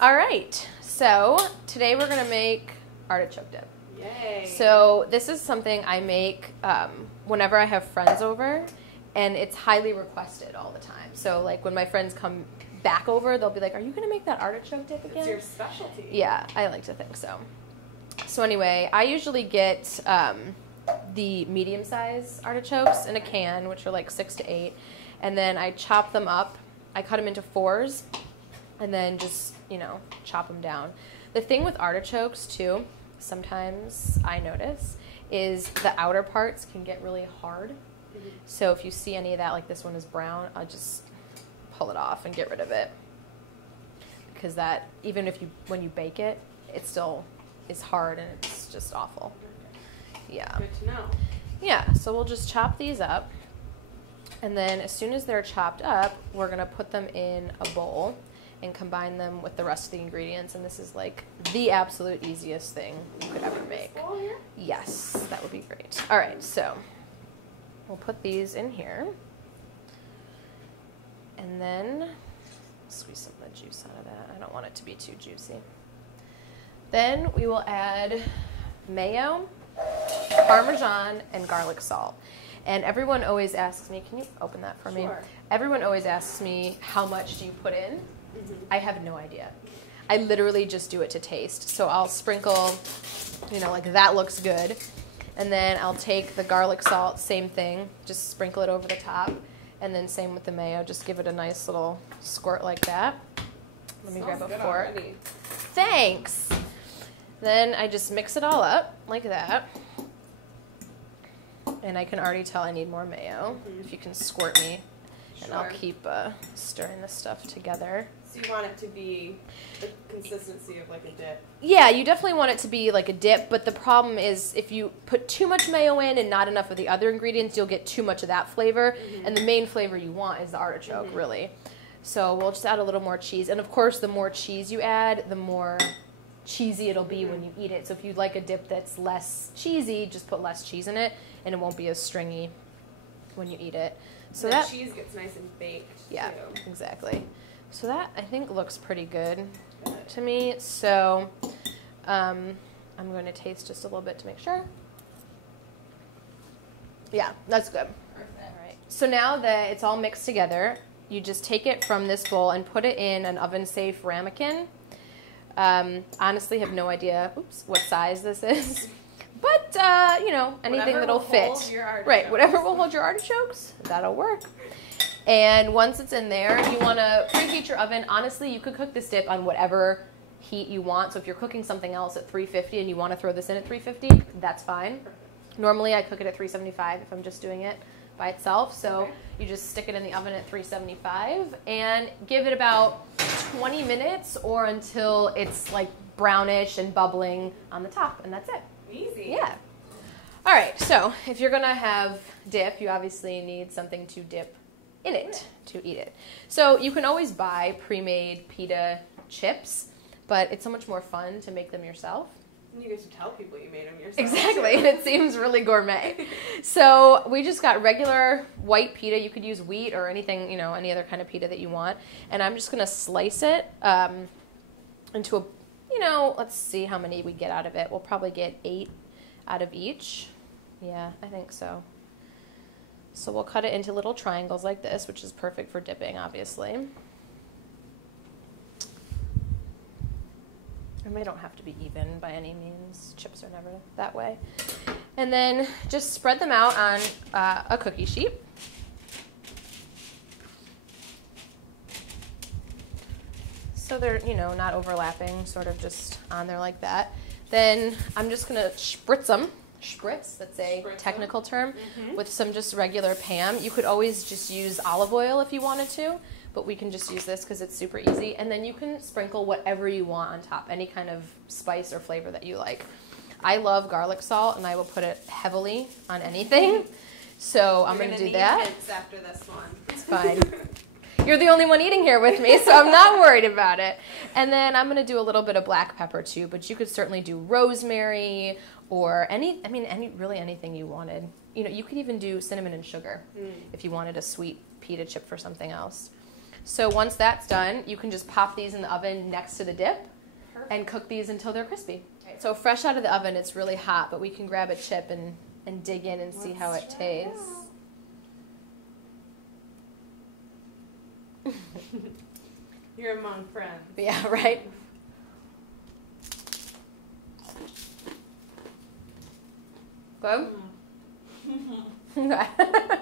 All right, so today we're gonna make artichoke dip. Yay. So this is something I make whenever I have friends over, and it's highly requested all the time. So like when my friends come back over, they'll be like, "Are you gonna make that artichoke dip again?" It's your specialty. Yeah, I like to think so. So anyway, I usually get the medium-sized artichokes in a can, which are like 6 to 8, and then I chop them up. I cut them into 4s, and then just, chop them down. The thing with artichokes, too, sometimes I notice, is the outer parts can get really hard. Mm-hmm. So if you see any of that, like this one is brown, I'll just pull it off and get rid of it. Because that, even when you bake it, it still is hard and it's just awful. Yeah. Good to know. Yeah, so we'll just chop these up. And then as soon as they're chopped up, we're going to put them in a bowl and combine them with the rest of the ingredients. And this is like the absolute easiest thing you could ever make. Yes, that would be great. All right, so we'll put these in here. And then squeeze some of the juice out of that. I don't want it to be too juicy. Then we will add mayo, parmesan, and garlic salt. And everyone always asks me, can you open that for me? Sure. Everyone always asks me, how much do you put in? Mm-hmm. I have no idea. I literally just do it to taste. So I'll sprinkle, like that looks good. And then I'll take the garlic salt, same thing, just sprinkle it over the top. And then same with the mayo, just give it a nice little squirt like that. Let me grab a fork. Already. Thanks. Then I just mix it all up like that. And I can already tell I need more mayo. Mm-hmm. If you can squirt me. And Sure. I'll keep stirring this stuff together. So you want it to be the consistency of like a dip? Yeah, you definitely want it to be like a dip, but the problem is if you put too much mayo in and not enough of the other ingredients, you'll get too much of that flavor. Mm-hmm. And the main flavor you want is the artichoke, mm-hmm. really. So we'll just add a little more cheese. And of course, the more cheese you add, the more cheesy it'll be, mm-hmm. when you eat it. So if you'd like a dip that's less cheesy, just put less cheese in it, and it won't be as stringy when you eat it. So the cheese gets nice and baked, yeah, too. Exactly. So that, I think, looks pretty good to me. So I'm going to taste just a little bit to make sure. Yeah, that's good. Perfect. All right. So now that it's all mixed together, you just take it from this bowl and put it in an oven-safe ramekin. Honestly, have no idea, what size this is. But, anything that'll fit. Right, whatever will hold your artichokes, that'll work. And once it's in there, you want to preheat your oven. Honestly, you could cook this dip on whatever heat you want. So if you're cooking something else at 350 and you want to throw this in at 350, that's fine. Normally, I cook it at 375 if I'm just doing it by itself. So you just stick it in the oven at 375 and give it about 20 minutes or until it's like brownish and bubbling on the top, and that's it. Easy. Yeah. All right, so if you're going to have dip, you obviously need something to dip in it to eat it. So you can always buy pre-made pita chips, but it's so much more fun to make them yourself. And you get to tell people you made them yourself. Exactly, and it seems really gourmet. So we just got regular white pita. You could use wheat or anything, any other kind of pita that you want. And I'm just going to slice it into a, let's see how many we get out of it. We'll probably get 8 out of each. Yeah, I think so. So we'll cut it into little triangles like this, which is perfect for dipping, obviously. And they don't have to be even by any means. Chips are never that way. And then just spread them out on a cookie sheet. So they're, not overlapping, sort of just on there like that. Then I'm just going to spritz them. Spritz, that's a technical term, mm-hmm. with some just regular Pam. You could always just use olive oil if you wanted to, but we can just use this because it's super easy. And then you can sprinkle whatever you want on top, any kind of spice or flavor that you like. I love garlic salt, and I will put it heavily on anything. So I'm going to do that. Hints after this one. It's fine. You're the only one eating here with me, so I'm not worried about it. And then I'm going to do a little bit of black pepper too, but you could certainly do rosemary or really anything you wanted. You could even do cinnamon and sugar if you wanted a sweet pita chip for something else. So once that's done, you can just pop these in the oven next to the dip and cook these until they're crispy. So fresh out of the oven, it's really hot, but we can grab a chip and dig in and see how it tastes. You're among friends. Yeah, right? Good? Mm.